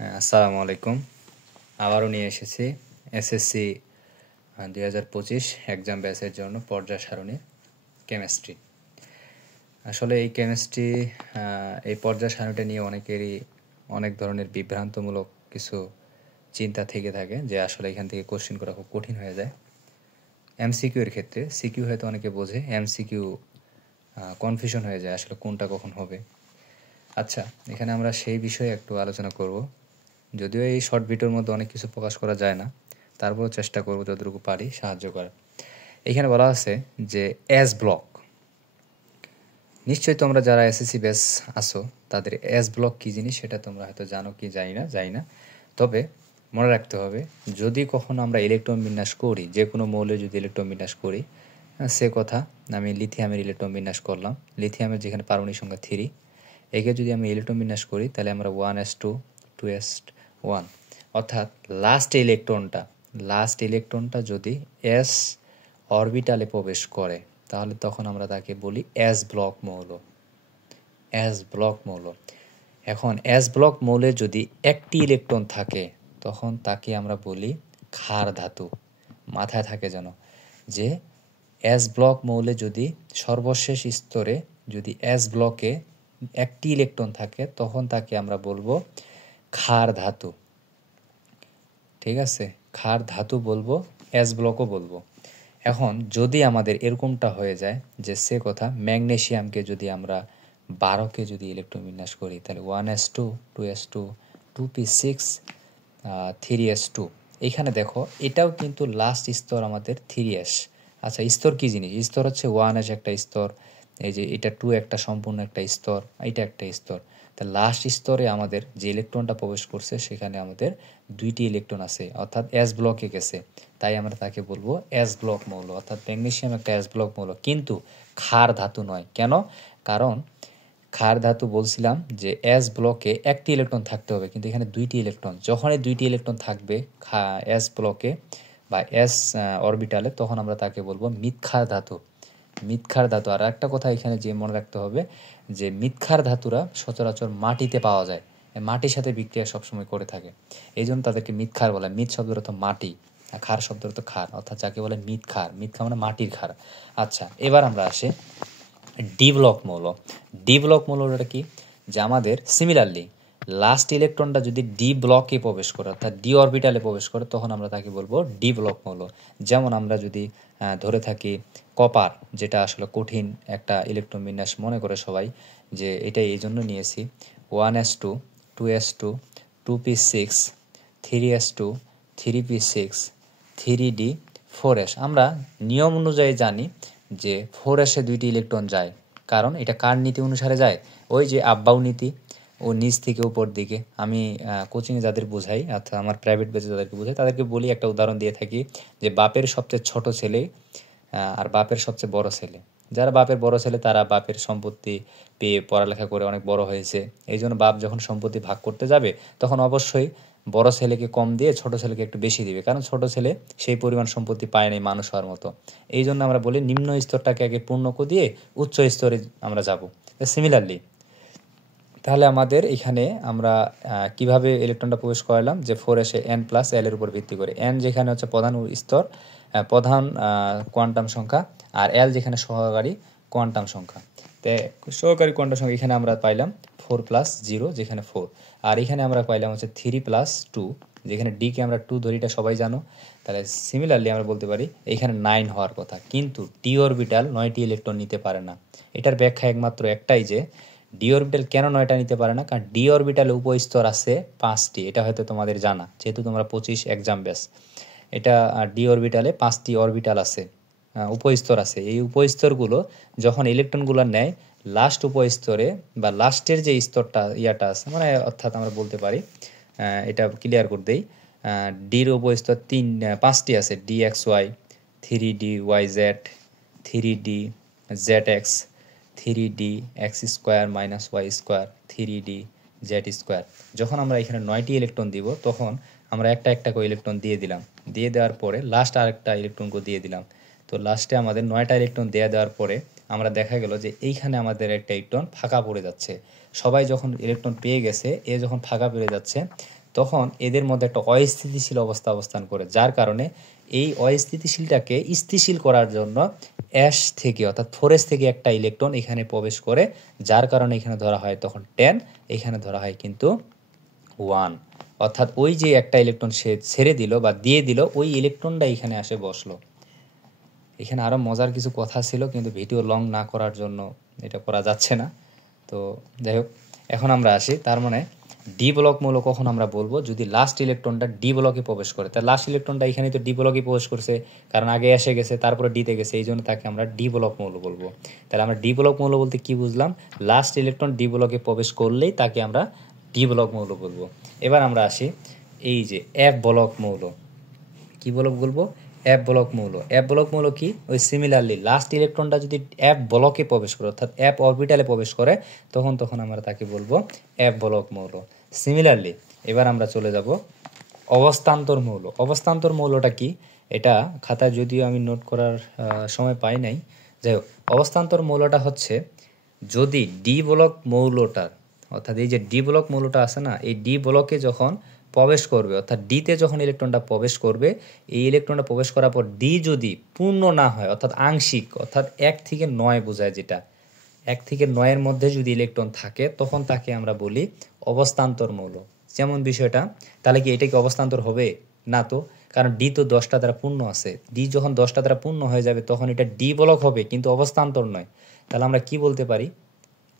আসসালামু আলাইকুম। আবারও নিয়ে এসেছি এসএসসি 2025 এক্সাম ব্যাচের জন্য পর্যায় সারণী কেমিস্ট্রি। আসলে এই পর্যায় সারণীটা নিয়ে অনেকেরই অনেক ধরনের বিভ্রান্তমূলক কিছু চিন্তা থেকে থাকে যে আসলে এখান থেকে কোশ্চেন করা খুব কঠিন হয়ে যায় এমসিকিউ এর ক্ষেত্রে। সিকিউ হয়তো অনেকে বোঝে, এমসিকিউ কনফিউশন হয়ে যায় আসলে কোনটা কখন হবে। আচ্ছা, এখানে আমরা সেই বিষয়ে একটু আলোচনা করব। যদিও এই শর্ট ভিডিওর মধ্যে অনেক কিছু প্রকাশ করা যায় না, তারপরেও চেষ্টা করব যতটুকু পারি সাহায্য করার। এখানে বলা আছে যে এস ব্লক। নিশ্চয়ই তোমরা যারা এসএসসি ব্যাচ আসো তাদের এস ব্লক কী জিনিস সেটা তোমরা হয়তো জানো কি জানি না। তবে মনে রাখতে হবে, যদি কখনো আমরা ইলেকট্রন বিন্যাস করি, যে কোনো মৌলের যদি ইলেকট্রন বিন্যাস করি, সে কথা আমি লিথিয়ামের ইলেকট্রন বিন্যাস করলাম। লিথিয়ামের যেখানে পারমাণবিক সংখ্যা 3, একে যদি আমি ইলেকট্রন বিন্যাস করি তাহলে আমরা 1s2 2s1, অর্থাৎ লাস্ট ইলেকট্রনটা যদি এস অরবিটালে প্রবেশ করে তাহলে তখন আমরা তাকে বলি এস ব্লক মৌল। এখন এস ব্লক মৌলে যদি একটি ইলেকট্রন থাকে তখন তাকে আমরা বলি ক্ষার ধাতু। মাথায় থাকে যেন যে এস ব্লক মৌলে যদি সর্বশেষ স্তরে যদি এস ব্লকে একটি ইলেকট্রন থাকে তখন তাকে আমরা বলবো ক্ষার ধাতু। ঠিক আছে, ক্ষার ধাতু বলবো, এস ব্লকও বলবো। এখন যদি আমাদের এরকমটা হয়ে যায় যে সে কথা ম্যাগনেসিয়ামকে যদি আমরা 12কে যদি ইলেকট্রন বিন্যাস করি তাহলে 1s2 2s2 2p6 3s2। এখানে দেখো এটাও কিন্তু লাস্ট স্তর আমাদের 3s। আচ্ছা, স্তর কি জিনিস? স্তর হচ্ছে 1s একটা স্তর, এই যে এটা 2 একটা সম্পূর্ণ একটা স্তর, এটা একটা স্তর। তা লাস্ট স্তরে আমাদের যে ইলেকট্রনটা প্রবেশ করছে সেখানে আমাদের 2টি ইলেকট্রন আছে, অর্থাৎ এস ব্লকে গেছে, তাই আমরা তাকে বলবো এস ব্লক মৌল। অর্থাৎ ম্যাগনেসিয়াম একটা এস ব্লক মৌল, কিন্তু ক্ষার ধাতু নয়। কেন? কারণ ক্ষার ধাতু বলছিলাম যে এস ব্লকে একটি ইলেকট্রন থাকতে হবে, কিন্তু এখানে 2টি ইলেকট্রন। যখনই 2টি ইলেকট্রন থাকবে এস ব্লকে বা এস অরবিটালে তখন আমরা তাকে বলবো মৃৎক্ষার ধাতু। আর একটা কথা এখানে যে মনে রাখতে হবে যে মৃৎক্ষার ধাতুরা সচরাচর মাটিতে পাওয়া যায়, মাটির সাথে বিক্রিয়া সবসময় করে থাকে, এই জন্য তাদেরকে মৃৎক্ষার বলে। মৃৎ শব্দের অর্থ মাটি, ক্ষার শব্দের অর্থ ক্ষার, অর্থাৎ যাকে বলে মৃৎক্ষার মানে মাটির ক্ষার। আচ্ছা, এবার আমরা আসি ডি ব্লক মৌলটা কি? যে আমাদের সিমিলারলি লাস্ট ইলেকট্রনটা যদি ডি ব্লকে প্রবেশ করে অর্থাৎ ডি অরবিটালে প্রবেশ করে তখন আমরা তাকে বলবো ডি ব্লক মৌল। যেমন আমরা যদি ধরে থাকি কপার, যেটা আসলে কঠিন একটা ইলেকট্রন বিন্যাস মনে করে সবাই, যে এটা এই জন্য নিয়েছি 1s2 2s2 2p6 3s2 3p6 3d 4s। আমরা নিয়ম অনুযায়ী জানি যে 4s-এ 2টি ইলেকট্রন যায়, কারণ এটা কার নীতি অনুসারে যায়? ওই যে আব্বাউ নীতি, ও নিচ থেকে উপর দিকে। আমি কোচিংয়ে যাদের বোঝাই, অর্থাৎ আমার প্রাইভেট বেচে যাদেরকে বোঝাই তাদেরকে বলি, একটা উদাহরণ দিয়ে থাকি যে বাপের সবচেয়ে ছোট ছেলে আর বাপের সবচেয়ে বড় ছেলে। যারা বাপের বড় ছেলে তারা বাপের সম্পত্তি পেয়ে পড়ালেখা করে অনেক বড় হয়েছে, এই জন্য বাপ যখন সম্পত্তি ভাগ করতে যাবে তখন অবশ্যই বড় ছেলেকে কম দিয়ে ছোট ছেলেকে একটু বেশি দিবে, কারণ ছোট ছেলে সেই পরিমাণ সম্পত্তি পায় নাই মানুষ হওয়ার মতো। এই জন্য আমরা বলি নিম্ন স্তরটাকে আগে পূর্ণ দিয়ে উচ্চ স্তরে আমরা যাব। সিমিলারলি তাহলে আমাদের এখানে আমরা কিভাবে ইলেকট্রনটা প্রবেশ করালাম যে 4s-এ n প্লাস l এর উপর ভিত্তি করে, n যেখানে হচ্ছে প্রধান স্তর, প্রধান কোয়ান্টাম সংখ্যা, আর l যেখানে সহকারী কোয়ান্টাম সংখ্যা। তো সহকারী কোয়ান্টাম সংখ্যা এখানে আমরা পাইলাম 4 প্লাস 0 যেখানে 4, আর এখানে আমরা পাইলাম হচ্ছে 3 প্লাস 2 যেখানে d কে আমরা 2 ধরি, এটা সবাই জানো। তাহলে সিমিলারলি আমরা বলতে পারি এখানে 9 হওয়ার কথা, কিন্তু ডি অরবিটাল 9টি ইলেকট্রন নিতে পারে না। এটার ব্যাখ্যা একমাত্র একটাই যে ডি অরবিটাল কেন 9টা নিতে পারে না, কারণ ডি অরবিটালে উপস্তর আছে 5টি। এটা হয়তো তোমাদের জানা, যেহেতু তোমরা 25 এক্সাম ব্যাচ। এটা ডি অরবিটালে 5টি অরবিটাল আছে, উপস্তর আছে। এই উপস্তরগুলো যখন ইলেকট্রনগুলো নেয় লাস্ট উপস্তরে বা লাস্টের যে স্তরটা আছে, মানে অর্থাৎ আমরা বলতে পারি, এটা ক্লিয়ার করে দেই, ডির উপস্তর 5টি আছে, d x y, 3d y z, 3d z x, 3d x square minus y square, 3d z square. যখন আমরা এখানে 9টি ইলেকট্রন দিব তখন আমরা একটা করে ইলেকট্রন দিয়ে দিলাম, দিয়ে দেওয়ার পরে লাস্ট আরেকটা ইলেকট্রনকে দিয়ে দিলাম। তো লাস্টে আমাদের 9টা ইলেকট্রন দেওয়ার পরে আমরা দেখা গেল যে এইখানে আমাদের একটা ইলেকট্রন ফাঁকা পড়ে যাচ্ছে। সবাই যখন ইলেকট্রন পেয়ে গেছে, যখন ফাঁকা পড়ে যাচ্ছে তখন এদের মধ্যে একটা অস্থিতিশীল অবস্থা অবস্থান করে, যার কারণে এই অস্থিতিশীলটাকে স্থিতিশীল করার জন্য অ্যাশ থেকে অর্থাৎ 4s থেকে একটা ইলেকট্রন এখানে প্রবেশ করে, যার কারণে এখানে ধরা হয় তখন 10, এখানে ধরা হয় কিন্তু 1। অর্থাৎ ওই যে একটা ইলেকট্রন সে ছেড়ে দিল বা দিয়ে দিল, ওই ইলেকট্রনটা এখানে আসে বসলো। এখানে আরও মজার কিছু কথা ছিল, কিন্তু ভিডিও লং না করার জন্য এটা করা যাচ্ছে না। তো যাই হোক, এখন আমরা আসি। তার মানে ডি ব্লক মৌল কখন আমরা বলবো? যদি লাস্ট ইলেকট্রনটা ডি ব্লকে প্রবেশ করে। তার লাস্ট ইলেকট্রনটা এখানে তো ডি ব্লকে প্রবেশ করছে, কারণ আগে এসে গেছে, তারপরে ডিতে গেছে, এই জন্য তাকে আমরা ডি ব্লক মৌল বলবো। তাহলে আমরা ডি ব্লক মৌল বলতে কি বুঝলাম? লাস্ট ইলেকট্রন ডি ব্লকে প্রবেশ করলেই তাকে আমরা ডি ব্লক মৌল বলবো। এবার আমরা আসি এই যে এফ ব্লক মৌল। কি ব্লক বলবো? এফ ব্লক মৌল। এফ ব্লক মৌল কি? ওই সিমিলারলি লাস্ট ইলেকট্রনটা যদি এফ ব্লকে প্রবেশ করে অর্থাৎ এফ অরবিটালে প্রবেশ করে, তখন আমরা তাকে বলবো এফ ব্লক মৌল। সিমিলারলি এবার আমরা চলে যাব অবস্থান্তর মৌল। অবস্থান্তর মৌলটা কি? এটা খাতায় যদিও আমি নোট করার সময় পাই নাই, যাই হোক, অবস্থান্তর মৌলটা হচ্ছে যদি ডি ব্লক মৌলটার অর্থাৎ এই যে ডি ব্লক মৌলটা আছে না, এই ডি ব্লকে যখন প্রবেশ করবে অর্থাৎ ডিতে যখন ইলেকট্রনটা প্রবেশ করবে, এই ইলেকট্রনটা প্রবেশ করার পর ডি যদি পূর্ণ না হয় অর্থাৎ আংশিক, অর্থাৎ 1 থেকে 9 বোঝায়, যেটা 1 থেকে 9-এর মধ্যে যদি ইলেকট্রন থাকে, তখন তাকে আমরা বলি অবস্থান্তর মৌল। যেমন বিষয়টা, তাহলে কি এটা কি অবস্থান্তর হবে? না তো, কারণ ডি তো 10টা দ্বারা পূর্ণ আছে। ডি যখন 10টা দ্বারা পূর্ণ হয়ে যাবে, তখন এটা ডি ব্লক হবে, কিন্তু অবস্থান্তর নয়। তাহলে আমরা কি বলতে পারি?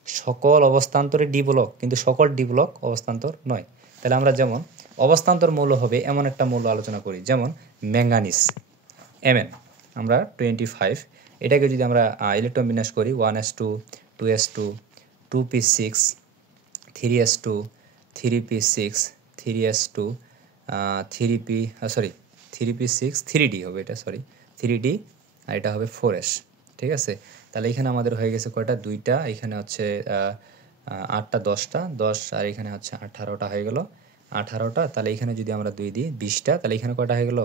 সকল অবস্থান্তরে ডি ব্লক, কিন্তু সকল ডি ব্লক অবস্থান্তর নয়। তাহলে আমরা যেমন অবস্থান্তর মৌল হবে এমন একটা মৌল আলোচনা করি, যেমন ম্যাঙ্গানিজ Mn, আমরা 25, এটাকে যদি আমরা ইলেকট্রন বিন্যাস করি 1s2 2s2 2p6 3s2 3p6 3s2 3p 3p6 3d হবে, এটা 3d, আর এটা হবে 4s। ঠিক আছে, তাহলে এখানে আমাদের হয়ে গেছে কয়টা? 2টা, এখানে হচ্ছে 8টা 10টা 10, আর এখানে হচ্ছে 18টা হয়ে গেল 18টা। তাহলে এখানে যদি আমরা 2 দিই 20টা, তাহলে এখানে কয়টা হয়ে গেল?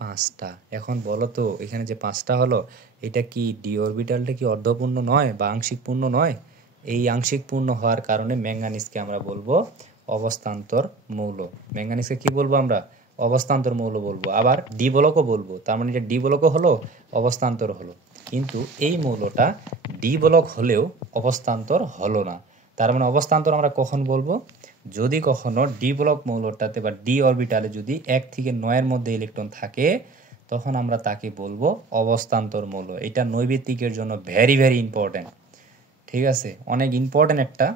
5টা। এখন বলো তো, এখানে যে 5টা হলো, এটা কি ডি অরবিটালটা কি অর্ধপূর্ণ নয় বা আংশিক পূর্ণ নয়? এই আংশিক পূর্ণ হওয়ার কারণে ম্যাঙ্গানিজকে আমরা বলবো অবস্থান্তর মৌল। ম্যাঙ্গানিজকে কি বলবো আমরা? অবস্থান্তর মৌল বলবো। আবার ডি ব্লকও বলবো, তার মানে এটা ডি ব্লকও হলো, অবস্থান্তর হলো। কিন্তু এই মৌলটা ডি ব্লক হলেও অবস্থান্তর হলো না। তার মানে অবস্থান্তর আমরা কখন বলবো? যদি কখনো ডি ব্লক মৌলটাতে বা ডি অরবিটালে যদি 1 থেকে 9-এর মধ্যে ইলেকট্রন থাকে, তখন আমরা তাকে বলবো অবস্থান্তর মৌল। এটা নৈবেত্তিকের জন্য ভেরি ভেরি ইম্পর্টেন্ট। ঠিক আছে, অনেক ইম্পর্টেন্ট একটা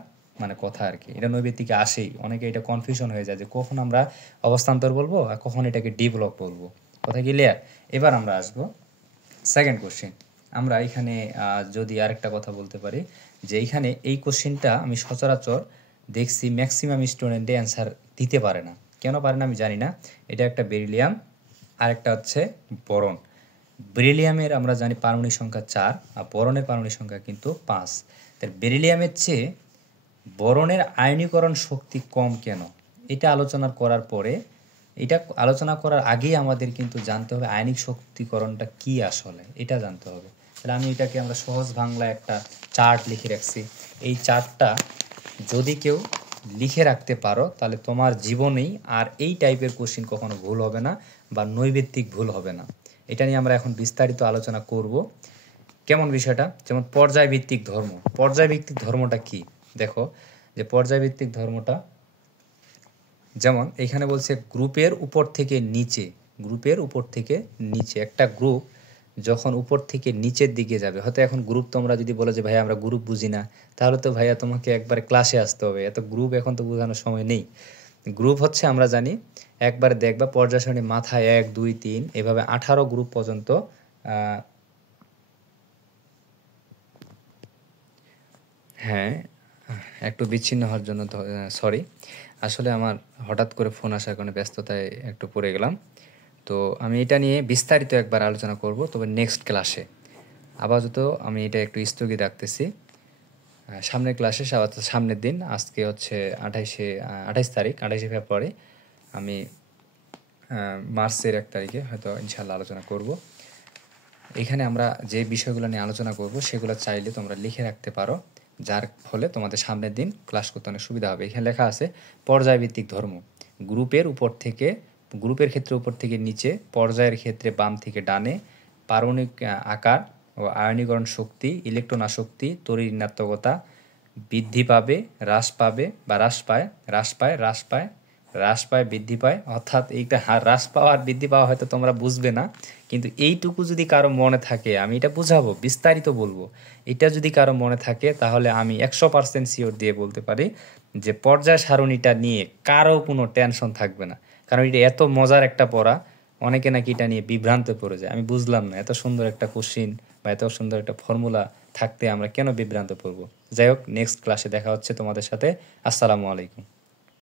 মানে কথা আর কি। এটা নৈবেত্তিকে আসেই, অনেকে এটা কনফিউশন হয়ে যায় যে কখন আমরা অবস্থান্তর বলবো আর কখন এটাকে ডি ব্লক বলবো। কথা ক্লিয়ার? এবার আমরা আসবো সেকেন্ড কোশ্চেন। আমরা এখানে যদি আরেকটা কথা বলতে পারি, যে এইখানে এই কোশ্চেনটা আমি সচরাচর দেখছি ম্যাক্সিমাম স্টুডেন্টে অ্যান্সার দিতে পারে না। কেন পারে না আমি জানি না। এটা একটা বেরিলিয়াম, আরেকটা হচ্ছে বোরন। বেরিলিয়ামের আমরা জানি পারমাণবিক সংখ্যা 4, আর বোরনের পারমাণবিক সংখ্যা কিন্তু 5। তাই বেরিলিয়ামের চেয়ে বোরনের আয়নীকরণ শক্তি কম কেন, এটা আলোচনা করার পরে, এটা আলোচনা করার আগেই আমাদের কিন্তু জানতে হবে আয়নিক শক্তিকরণটা কি আসলে, এটা জানতে হবে। তাহলে আমি এটাকে আমরা সহজ বাংলায় একটা চার্ট লিখে রাখছি। এই চার্টটা যদি কেউ লিখে রাখতে পারো, তাহলে তোমার জীবনেই আর এই টাইপের কোশ্চিন কখনো ভুল হবে না বা নৈবেত্তিক ভুল হবে না। এটা নিয়ে আমরা এখন বিস্তারিত আলোচনা করব। কেমন বিষয়টা? যেমন পর্যায়ভিত্তিক ধর্ম। পর্যায়ভিত্তিক ধর্মটা কি? দেখো, যে পর্যায়ভিত্তিক ধর্মটা, যেমন এখানে বলছে গ্রুপের উপর থেকে নিচে, গ্রুপের উপর থেকে নিচে, একটা গ্রুপ যখন উপর থেকে নিচের দিকে যাবে, হয়তো এখন গ্রুপ তোমরা যদি বলো যে ভাইয়া আমরা গ্রুপ বুঝি না, তাহলে তো ভাইয়া তোমাকে একবার ক্লাসে আসতে হবে, এত গ্রুপ এখন তো বোঝানোর সময় নেই। গ্রুপ হচ্ছে আমরা জানি, একবার দেখবা পর্যায় সারণী মাথায় 1 2 3 এভাবে 18 গ্রুপ পর্যন্ত। হ্যাঁ, একটু বিচ্ছিন্ন হওয়ার জন্য সরি। আসলে আমার হঠাৎ করে ফোন আসার কারণে ব্যস্ততায় একটু পড়ে গেলাম। তো আমি এটা নিয়ে বিস্তারিত একবার আলোচনা করব, তবে নেক্সট ক্লাসে। আপাতত আমি এটা একটু স্থগিত রাখতেছি। সামনের ক্লাসে, সামনের দিন, আজকে হচ্ছে 28 তারিখ, 28 ফেব্রুয়ারি, আমি মার্চের 1 তারিখে হয়তো ইনশাল্লাহ আলোচনা করব। এখানে আমরা যে বিষয়গুলো নিয়ে আলোচনা করব সেগুলো চাইলে তোমরা লিখে রাখতে পারো, যার ফলে তোমাদের সামনের দিন ক্লাস করতে অনেক সুবিধা হবে। এখানে লেখা আছে পর্যায়ভিত্তিক ধর্ম। গ্রুপের ক্ষেত্রে উপর থেকে নিচে, পর্যায়ের ক্ষেত্রে বাম থেকে ডানে, পারমাণবিক আকার ও আয়নীকরণ শক্তি, ইলেকট্রন আসক্তি, তড়িৎ ঋণাত্মকতা বৃদ্ধি পাবে, হ্রাস পাবে বা হ্রাস পায়, বৃদ্ধি পায়। অর্থাৎ এইটা হ্রাস পাওয়া আর বৃদ্ধি পাওয়া হয়তো তোমরা বুঝবে না, কিন্তু এইটুকু যদি কারো মনে থাকে, আমি এটা বুঝাবো, বিস্তারিত বলবো, এটা যদি কারো মনে থাকে তাহলে আমি 100% শিওর দিয়ে বলতে পারি যে পর্যায় সারণীটা নিয়ে কারো কোনো টেনশন থাকবে না। কারণ এটা এত মজার একটা পড়া, অনেকে নাকি এটা নিয়ে বিভ্রান্ত পড়ে যায়। আমি বুঝলাম না, এত সুন্দর একটা কোশ্চিন বা এত সুন্দর একটা ফর্মুলা থাকতে আমরা কেন বিভ্রান্ত পড়বো। যাই হোক, নেক্সট ক্লাসে দেখা হচ্ছে তোমাদের সাথে। আসসালামু আলাইকুম।